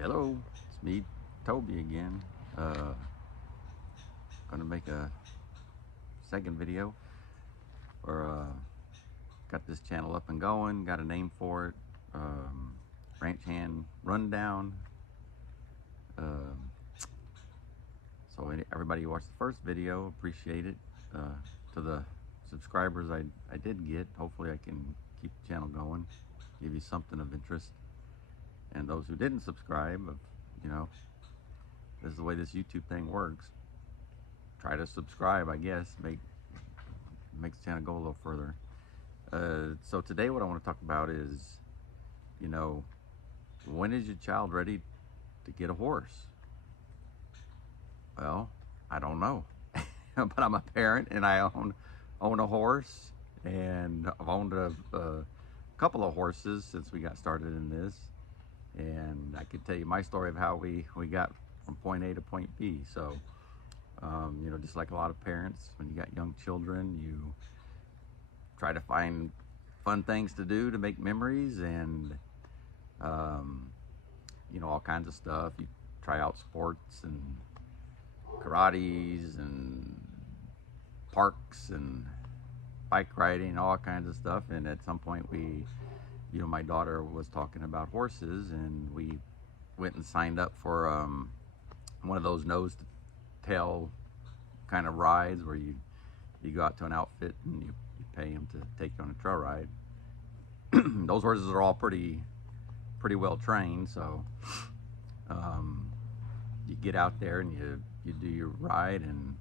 Hello, it's me, Toby again. Uh, gonna make a second video for got this channel up and going. Got a name for it. Ranchhand Rundown. Um, so everybody who watched the first video, appreciate it. To the subscribers I did get, hopefully I can keep the channel going, give you something of interest. And those who didn't subscribe, you know, this is the way this YouTube thing works. Try to subscribe, I guess. Makes the channel go a little further. So today, what I want to talk about is, you know, when is your child ready to get a horse? Well, I don't know, but I'm a parent and I own a horse, and I've owned a couple of horses since we got started in this, and I could tell you my story of how we got from point A to point B. So. You know, just like a lot of parents, when you got young children, you try to find fun things to do to make memories, and you know, all kinds of stuff. You try out sports and karates and parks and bike riding, all kinds of stuff. And at some point, you know, my daughter was talking about horses, and we went and signed up for one of those nose to tail kind of rides where you go out to an outfit and you pay them to take you on a trail ride. Those horses are all pretty well trained, so you get out there and you do your ride, and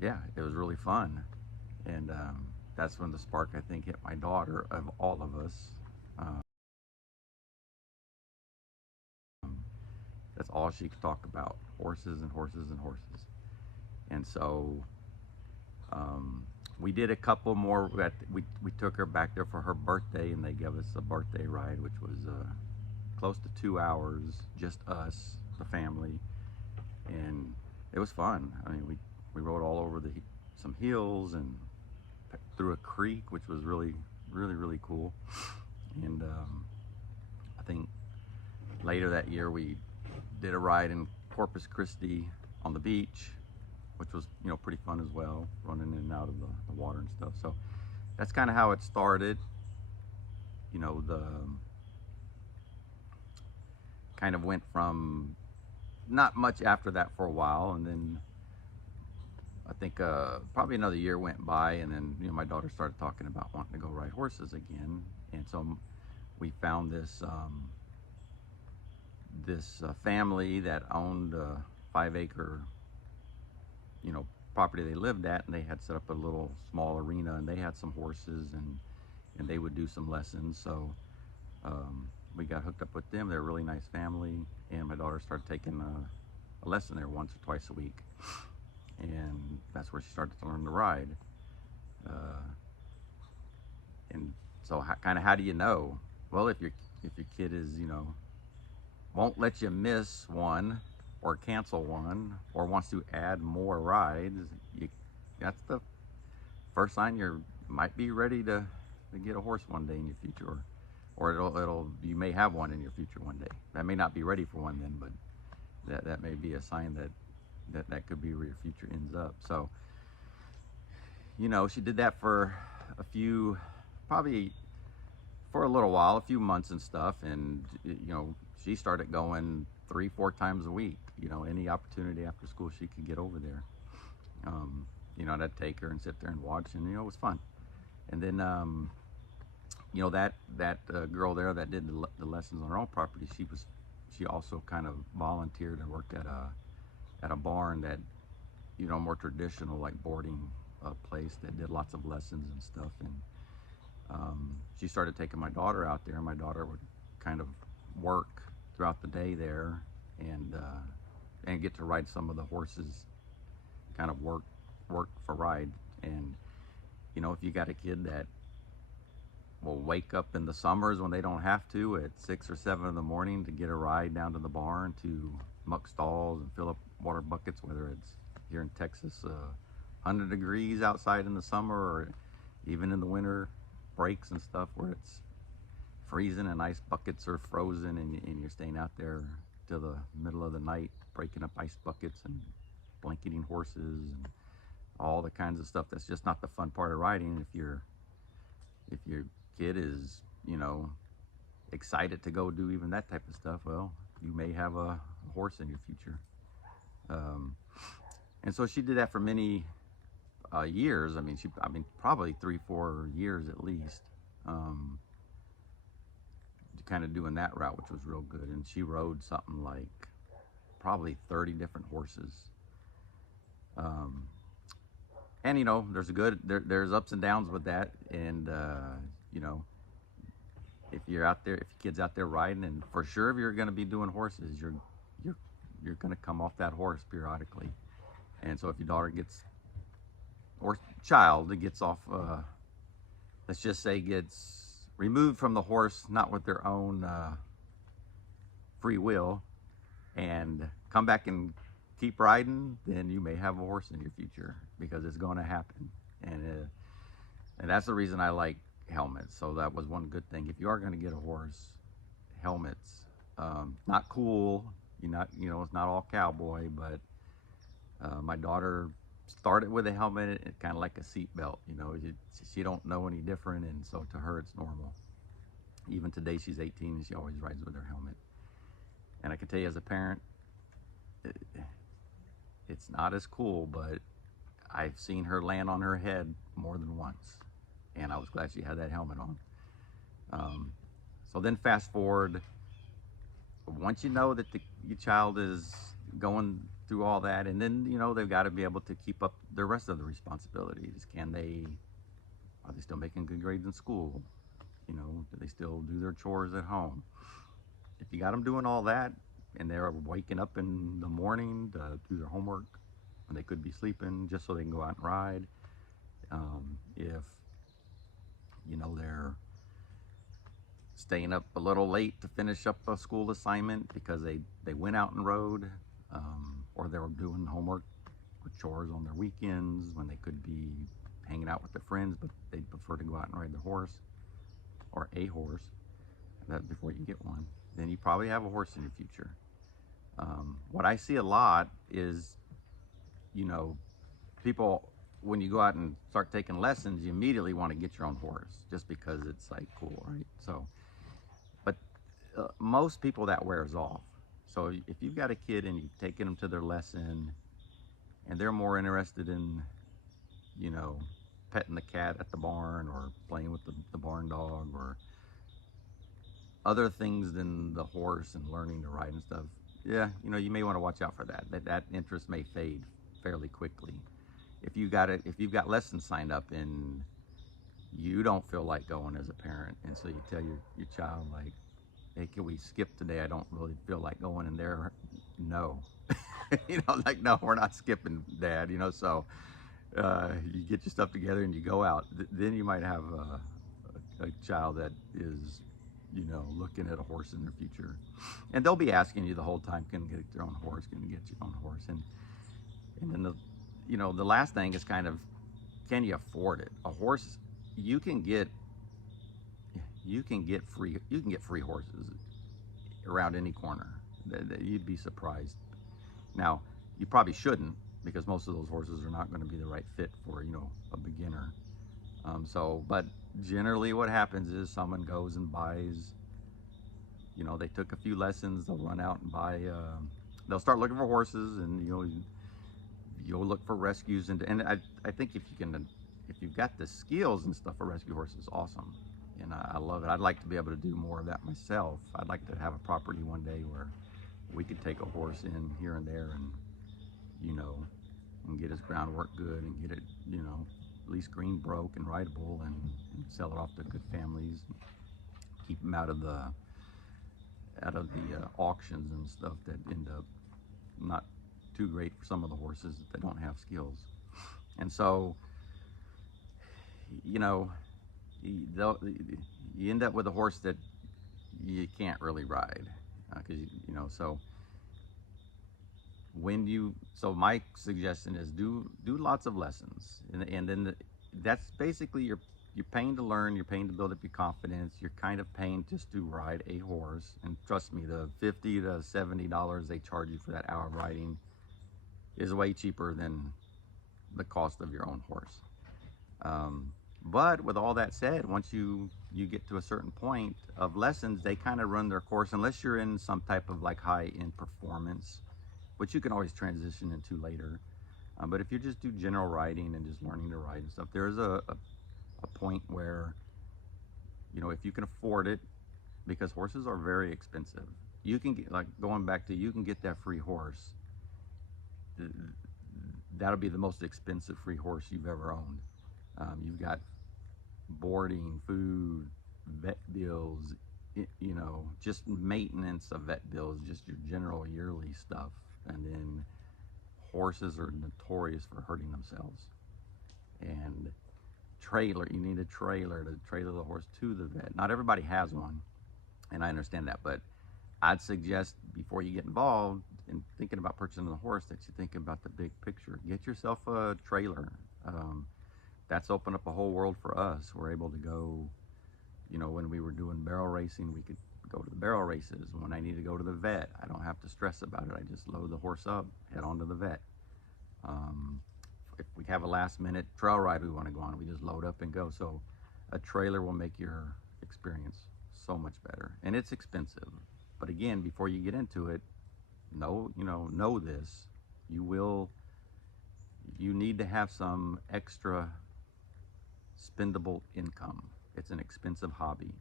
yeah, it was really fun. And that's when the spark, I think, hit my daughter, of all of us. Um, that's all she could talk about: horses and horses and horses. And so we did a couple more. We took her back there for her birthday, and they gave us a birthday ride, which was close to 2 hours, just us, the family, and it was fun. I mean, we rode all over some hills and through a creek, which was really cool. And I think later that year we did a ride in Corpus Christi on the beach, which was, you know, pretty fun as well, running in and out of the water and stuff. So that's kind of how it started. You know, the kind of went from not much after that for a while, and then I think probably another year went by, and then, you know, my daughter started talking about wanting to go ride horses again. And so we found this family that owned a 5-acre, you know, property they lived at, and they had set up a little small arena, and they had some horses, and they would do some lessons. So we got hooked up with them. They're a really nice family, and my daughter started taking a lesson there once or twice a week, and that's where she started to learn to ride. And so kind of how do you know? Well, if your kid is, you know, won't let you miss one or cancel one, or wants to add more rides, that's the first sign you might be ready to get a horse one day in your future, or you may have one in your future one day. That may not be ready for one then, but that may be a sign that could be where your future ends up. So, you know, she did that for probably for a little while, a few months and stuff, and, you know, she started going 3-4 times a week. You know, any opportunity after school she could get over there. You know, I'd take her and sit there and watch, and, you know, it was fun. And then, you know, that girl there that did the lessons on her own property, she also kind of volunteered and worked at a barn that, you know, more traditional, like boarding place that did lots of lessons and stuff. And she started taking my daughter out there, and my daughter would kind of work throughout the day there, and get to ride some of the horses, kind of work for ride. And, you know, if you got a kid that will wake up in the summers when they don't have to at 6 or 7 in the morning to get a ride down to the barn to muck stalls and fill up water buckets, whether it's here in Texas 100 degrees outside in the summer, or even in the winter breaks and stuff where it's freezing and ice buckets are frozen, and you're staying out there till the middle of the night breaking up ice buckets and blanketing horses and all the kinds of stuff. That's just not the fun part of riding. If your kid is, you know, excited to go do even that type of stuff, well, you may have a horse in your future. And so she did that for many years. I mean, probably 3-4 years at least, kind of doing that route, which was real good. And she rode something like probably 30 different horses. And you know, there's ups and downs with that. And you know, if you're out there, if your kid's out there riding, and for sure, if you're going to be doing horses, you're going to come off that horse periodically. And so if your daughter gets, or child that gets off, let's just say gets removed from the horse, not with their own free will, and come back and keep riding, then you may have a horse in your future, because it's going to happen. And that's the reason I like helmets. So that was one good thing. If you are going to get a horse, helmets, not cool, you know, it's not all cowboy, but my daughter started with a helmet, kind of like a seat belt. You know, she don't know any different, and so to her it's normal. Even today, she's 18 and she always rides with her helmet. And I can tell you, as a parent, it's not as cool, but I've seen her land on her head more than once, and I was glad she had that helmet on. So then fast forward, once you know that your child is going through all that, and then, you know, they've got to be able to keep up the rest of the responsibilities. Are they still making good grades in school? You know, do they still do their chores at home? If you got them doing all that, and they're waking up in the morning to do their homework when they could be sleeping just so they can go out and ride, if, you know, they're staying up a little late to finish up a school assignment because they went out and rode, or they were doing homework or chores on their weekends when they could be hanging out with their friends, but they prefer to go out and ride their horse, or a horse, that before you get one, then you probably have a horse in your future. What I see a lot is, you know, people, when you go out and start taking lessons, you immediately want to get your own horse just because it's like cool, right? So, but most people, that wears off. So if you've got a kid and you've taken them to their lesson and they're more interested in, you know, petting the cat at the barn or playing with the barn dog or other things than the horse and learning to ride and stuff, yeah, you know, you may want to watch out for that. That interest may fade fairly quickly. If you've got lessons signed up and you don't feel like going as a parent, and so you tell your child, like, hey, can we skip today? I don't really feel like going. And they're, no. You know, like, no, we're not skipping, Dad. You know, so you get your stuff together and you go out. Then you might have a child that is, you know, looking at a horse in their future. And they'll be asking you the whole time, can you get their own horse? Can you get your own horse? And then you know, the last thing is kind of, can you afford it? A horse, you can get free horses around any corner. You'd be surprised. Now, you probably shouldn't, because most of those horses are not going to be the right fit for, you know, a beginner. But generally what happens is someone goes and buys, you know, they took a few lessons, they'll run out and buy, they'll start looking for horses, and, you know, you'll look for rescues. And I think if you've got the skills and stuff for rescue horses, awesome. And I love it. I'd like to be able to do more of that myself. I'd like to have a property one day where we could take a horse in here and there and, you know, and get his groundwork good and get it, you know, at least green broke and rideable, and sell it off to good families, keep them out of the auctions and stuff that end up not too great for some of the horses that don't have skills. And so, you know, you end up with a horse that you can't really ride, because you know, so my suggestion is do lots of lessons, and then that's basically you're paying to learn, you're paying to build up your confidence, you're kind of paying just to ride a horse. And trust me, the $50 to $70 they charge you for that hour of riding is way cheaper than the cost of your own horse. But with all that said, once you get to a certain point of lessons, they kind of run their course, unless you're in some type of like high-end performance, which you can always transition into later. But if you just do general riding and just learning to ride and stuff, there's a point where, you know, if you can afford it, because horses are very expensive, you can get, like going back to, you can get that free horse. That'll be the most expensive free horse you've ever owned. You've got boarding, food, vet bills, you know, just maintenance of vet bills, just your general yearly stuff. And then horses are notorious for hurting themselves. And trailer, you need a trailer to trailer the horse to the vet. Not everybody has one, and I understand that, but I'd suggest before you get involved in thinking about purchasing a horse that you think about the big picture. Get yourself a trailer. That's opened up a whole world for us. We're able to go, you know, when we were doing barrel racing, we could go to the barrel races. When I need to go to the vet, I don't have to stress about it. I just load the horse up, head on to the vet. If we have a last minute trail ride we want to go on, we just load up and go. So a trailer will make your experience so much better, and it's expensive. But again, before you get into it, know this, you need to have some extra spendable income. It's an expensive hobby.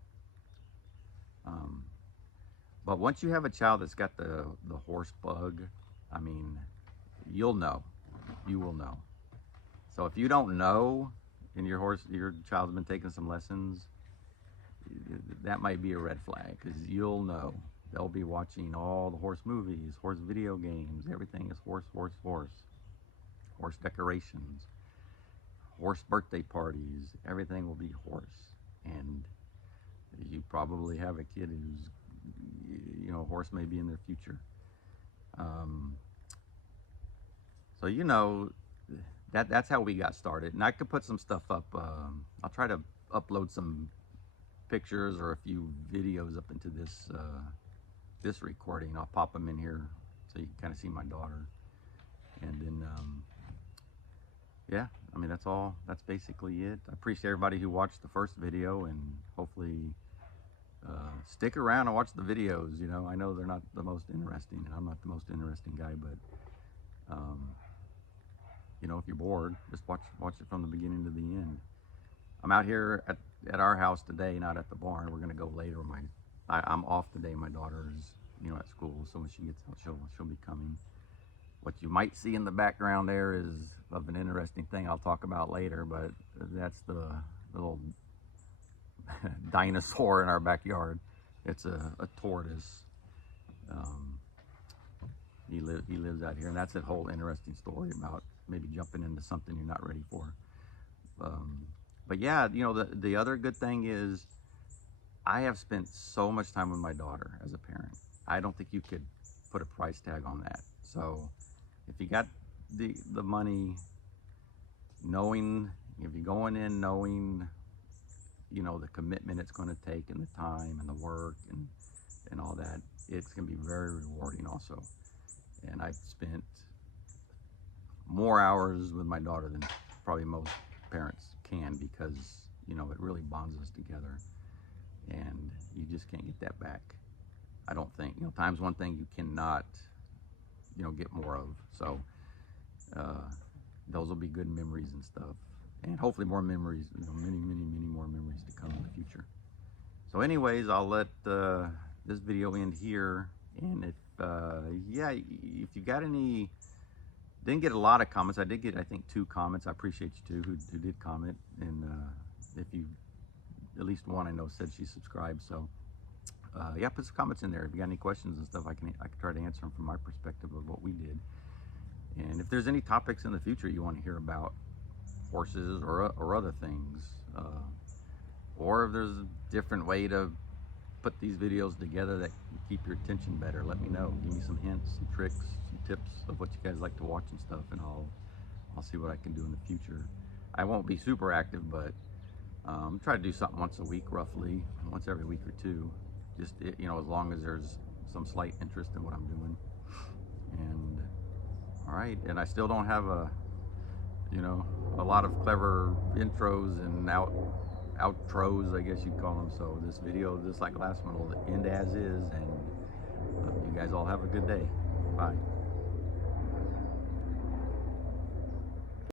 But once you have a child that's got the horse bug, I mean, you'll know. You will know. So if you don't know, and your child's been taking some lessons, that might be a red flag, because you'll know. They'll be watching all the horse movies, horse video games. Everything is horse, horse, horse. Horse decorations, horse birthday parties. Everything will be horse. And you probably have a kid who's, you know, horse may be in their future. So, you know, that's how we got started. And I could put some stuff up. I'll try to upload some pictures or a few videos up into this this recording. I'll pop them in here so you can kind of see my daughter. And then, yeah, I mean, that's all. That's basically it. I appreciate everybody who watched the first video, and hopefully stick around and watch the videos. You know, I know they're not the most interesting, and I'm not the most interesting guy, but you know, if you're bored, just watch it from the beginning to the end. I'm out here at our house today, not at the barn. We're gonna go later. I'm off today. My daughter's, you know, at school, so when she gets out, she'll be coming. What you might see in the background there is of an interesting thing I'll talk about later, but that's the little dinosaur in our backyard. It's a tortoise. He lives out here, and that's a whole interesting story about maybe jumping into something you're not ready for. But yeah, you know, the other good thing is I have spent so much time with my daughter as a parent. I don't think you could put a price tag on that. So if you got the money, knowing, if you're going in knowing, you know, the commitment it's going to take, and the time and the work and all that, it's going to be very rewarding also. And I've spent more hours with my daughter than probably most parents can, because, you know, it really bonds us together, and you just can't get that back, I don't think. You know, time's one thing you cannot, you know, get more of. So those will be good memories and stuff, and hopefully more memories, you know, many more memories to come in the future. So anyways, I'll let this video end here. And if if you got any, didn't get a lot of comments. I did get, I think, 2 comments. I appreciate you too who did comment, and if you, at least one I know said she subscribed. So yeah, put some comments in there. If you got any questions and stuff, I can try to answer them from my perspective of what we did. And if there's any topics in the future you want to hear about, horses or other things, or if there's a different way to put these videos together that keep your attention better, let me know. Give me some hints, some tricks, some tips of what you guys like to watch and stuff, and I'll see what I can do in the future. I won't be super active, but Try to do something once a week, roughly, once every week or two. Just, you know, as long as there's some slight interest in what I'm doing. And all right, and I still don't have a lot of clever intros and outros, I guess you'd call them. So this video, just like last one, will end as is. And you guys all have a good day. Bye.